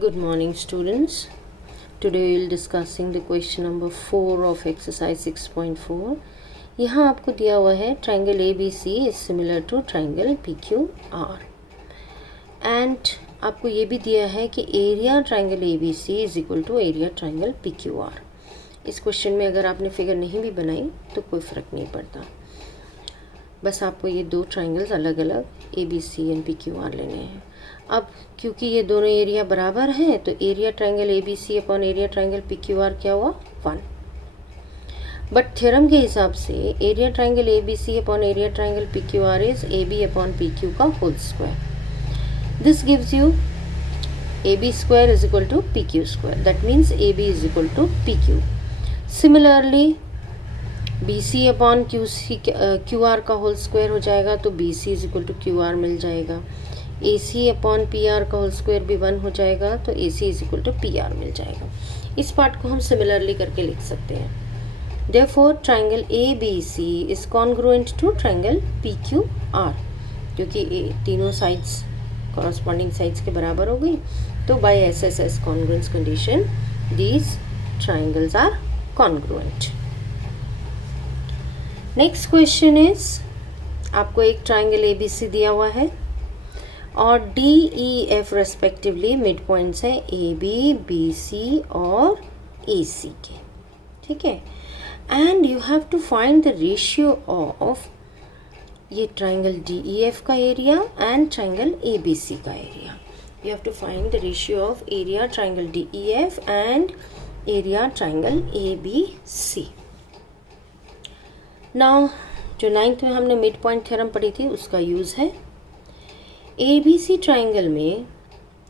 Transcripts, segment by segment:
Good morning, students. Today we will discussing the question number 4 of exercise 6.4. यहाँ आपको दिया हुआ है triangle ABC is similar to triangle PQR and आपको ये भी दिया है कि area triangle ABC is equal to area triangle PQR. इस क्वेश्चन में अगर आपने फिगर नहीं भी बनाई तो कोई फ़र्क नहीं पड़ता, बस आपको ये दो ट्राइंगल्स अलग अलग ABC एंड PQR लेने हैं. अब क्योंकि ये दोनों एरिया बराबर हैं तो area triangle ABC upon area triangle PQR क्या हुआ 1. बट थ्योरम के हिसाब से area triangle ABC upon area triangle PQR is AB upon PQ का whole square. This gives you AB square is equal to PQ square. That means AB is equal to PQ. Similarly BC upon QR का whole square हो जाएगा तो BC is equal to QR मिल जाएगा. AC upon PR का whole square भी 1 हो जाएगा तो AC is equal to PR मिल जाएगा. इस पार्ट को हम सिमिलरली करके लिख सकते हैं. Therefore triangle ABC is congruent to triangle PQR, क्योंकि तीनों साइड्स कॉरस्पॉन्डिंग साइड्स के बराबर हो गई तो by SSS congruence condition these triangles are congruent. Next question is, आपको एक ट्राइंगल ABC दिया हुआ है और DEF रेस्पेक्टिवली मिड पॉइंट्स है AB, BC और AC के. ठीक है, and you have to find the ratio of ये ट्राइंगल DEF का एरिया एंड ट्राइंगल ABC का area. You have to find the ratio of area triangle DEF and area triangle ABC. Now जो 9th में हमने mid point theorem पढ़ी थी उसका use है. ABC ट्राइंगल में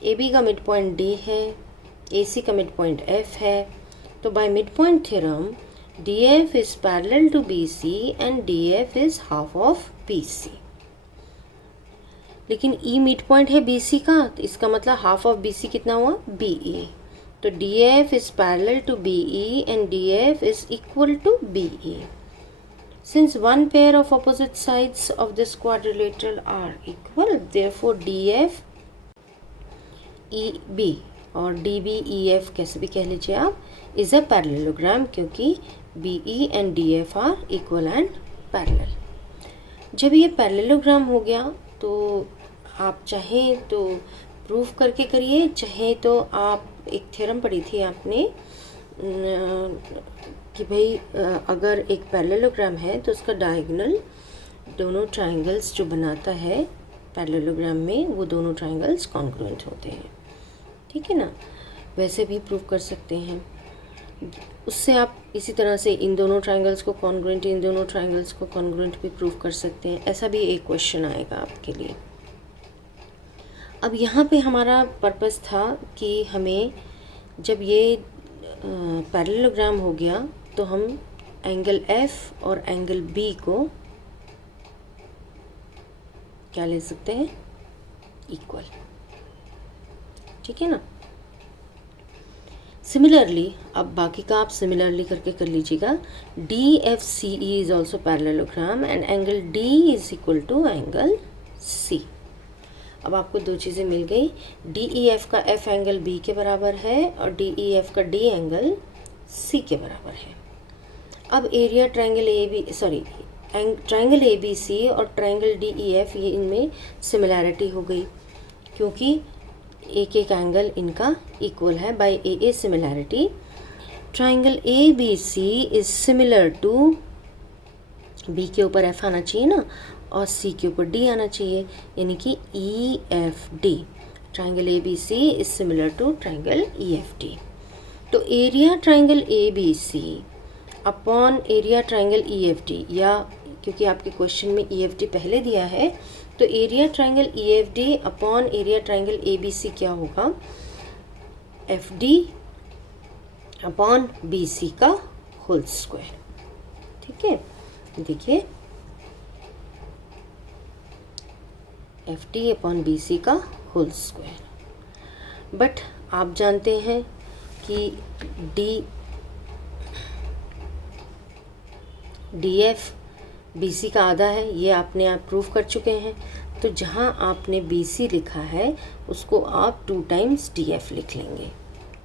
AB का मिड पॉइंट D है, AC का मिड पॉइंट F है, तो by mid point theorem DF is parallel to BC and DF is half of BC. लेकिन E मिड पॉइंट है BC का तो इसका मतलब हाफ ऑफ BC कितना हुआ BE. तो DF is parallel to BE and DF is equal to BE. Since one pair of opposite sides of this quadrilateral are equal, therefore DF EB और DB EF कैसे भी कह लीजिए आप is a parallelogram, क्योंकि BE and DF are equal and parallel. जब ये parallelogram हो गया तो आप चाहें तो प्रूफ करके करिए, चाहे तो आप एक थ्योरम पढ़ी थी आपने कि भाई अगर एक पैरेललोग्राम है तो उसका डायगोनल दोनों ट्राइंगल्स जो बनाता है पैरेललोग्राम में वो दोनों ट्राइंगल्स कॉन्ग्रुएंट होते हैं. ठीक है ना, वैसे भी प्रूव कर सकते हैं. उससे आप इसी तरह से इन दोनों ट्राइंगल्स को कॉन्ग्रुएंट, इन दोनों ट्राइंगल्स को कॉन्ग्रुएंट भी प्रूव कर सकते हैं. ऐसा भी एक क्वेश्चन आएगा आपके लिए. अब यहाँ पे हमारा पर्पस था कि हमें जब ये पैरेललोग्राम हो गया तो हम एंगल F और एंगल B को क्या ले सकते हैं इक्वल. ठीक है ना. सिमिलरली अब बाकी का आप सिमिलरली करके कर लीजिएगा. DFCE is also parallelogram and angle D is equal to angle C. अब आपको दो चीज़ें मिल गई. DEF का F एंगल B के बराबर है और DEF का D एंगल C के बराबर है. अब एरिया ट्राइंगल ABC और ट्राइंगल DEF ये इनमें सिमिलैरिटी हो गई क्योंकि एक एक एंगल इनका इक्वल है. By AA similarity triangle ABC is similar to B के ऊपर F आना चाहिए ना और C के ऊपर D आना चाहिए, यानी कि EFD. Triangle ABC is similar to triangle EFD. तो area triangle ABC upon area triangle EFD, या क्योंकि आपके क्वेश्चन में EFD पहले दिया है तो area triangle EFD upon area triangle ABC क्या होगा FD अपॉन BC का होल स्क्वायर. ठीक है, देखिए FD अपॉन BC का होल स्क्वायर. बट आप जानते हैं कि DF BC का आधा है, ये आपने आप प्रूव कर चुके हैं. तो जहाँ आपने BC लिखा है उसको आप 2 टाइम्स DF लिख लेंगे,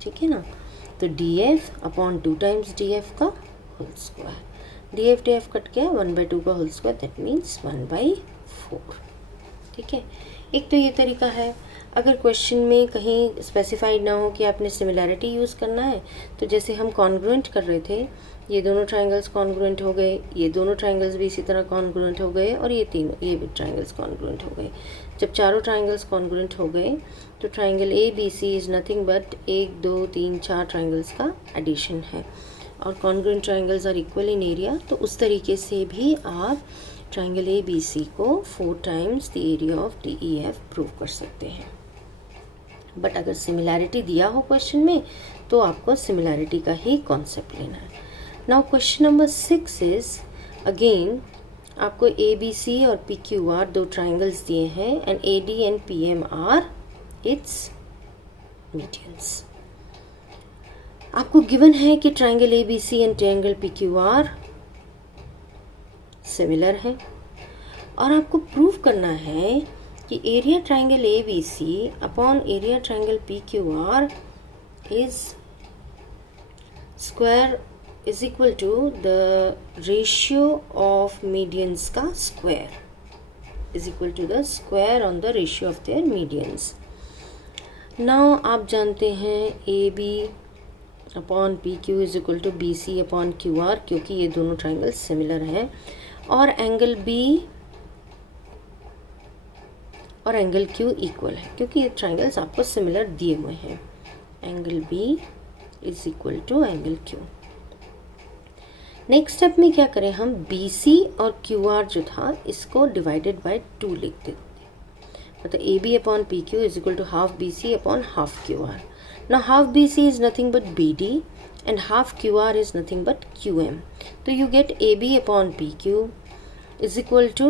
ठीक है ना। तो DF अपॉन 2 टाइम्स DF का होल स्क्वायर, DF कट गया, 1/2 का होल स्क्वायर, दैट मीन्स 1/4, ठीक है। एक तो ये तरीका है। अगर क्वेश्चन में कहीं स्पेसिफाइड ना हो कि आपने सिमिलैरिटी यूज़ करना है, तो जैसे हम कॉन्ग्रुएंट कर रहे थे, ये दोनों ट्रायंगल्स कॉन्ग्रुएंट हो गए, ये दोनों ट्रायंगल्स भी इसी तरह कॉन्ग्रुएंट हो गए, और ये भी ट्रायंगल्स कॉन्ग्रुएंट हो गए। जब चारों ट्रायंगल्स कॉन्ग्रुएंट हो गए तो triangle ABC is nothing but 1 2 3 4 triangles का एडिशन है, और congruent triangles are equal in area. तो उस तरीके से भी आप ट्रायंगल ABC को 4 times the area of DEF prove कर सकते हैं। बट अगर सिमिलैरिटी दिया हो क्वेश्चन में तो आपको सिमिलैरिटी का ही कॉन्सेप्ट लेना है। Now question number 6 is again, आपको ABC और PQR 2 ट्रायंगल्स दिए हैं, and AD and PM are its medians. आपको गिवन है कि triangle ABC and triangle PQR similar है, और आपको प्रूव करना है कि area triangle ABC upon area triangle PQR is square is equal to the ratio of medians का square is equal to the square on the ratio of there medians. Now आप जानते हैं AB upon PQ is equal to BC upon QR, क्योंकि ये दोनों triangle similar हैं, और angle B और एंगल Q इक्वल है, क्योंकि ये ट्रायंगल्स आपको सिमिलर दिए हुए हैं। Angle B is equal to angle Q। Next step में क्या करें, हम BC और QR जो था इसको डिवाइडेड बाय 2 लिख देते, मतलब AB upon PQ is equal to half BC upon half QR। Now half BC is nothing but BD and half QR is nothing but QM. तो you get AB upon PQ is equal to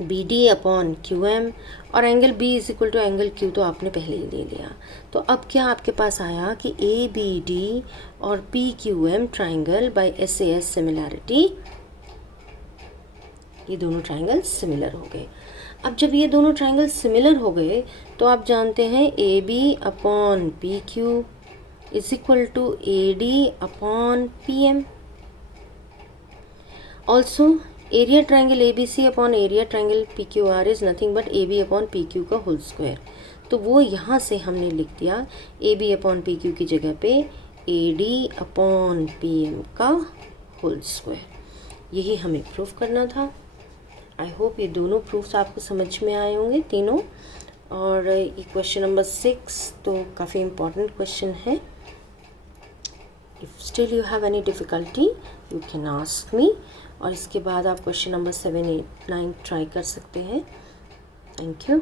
BD upon QM, और angle B is equal to angle Q तो आपने पहले ही ले लिया। तो अब क्या आपके पास आया कि ABD और PQM triangle by SAS similarity, ये दोनों ट्राइंगल सिमिलर हो गए। अब जब ये दोनों ट्राइंगल सिमिलर हो गए तो आप जानते हैं AB upon PQ is equal to AD upon PM. Also, area triangle ABC upon area triangle PQR is nothing but AB upon PQ का whole square. तो वो यहाँ से हमने लिख दिया AB upon PQ की जगह पे AD upon PM का whole square। यही हमें प्रूफ करना था। आई होप ये दोनों प्रूफ्स आपको समझ में आए होंगे तीनों। और ये क्वेश्चन नंबर 6 तो काफ़ी इम्पोर्टेंट क्वेश्चन है। If still you have any difficulty, you can ask me, और इसके बाद आप क्वेश्चन नंबर 7, 8, 9 ट्राई कर सकते हैं। Thank you.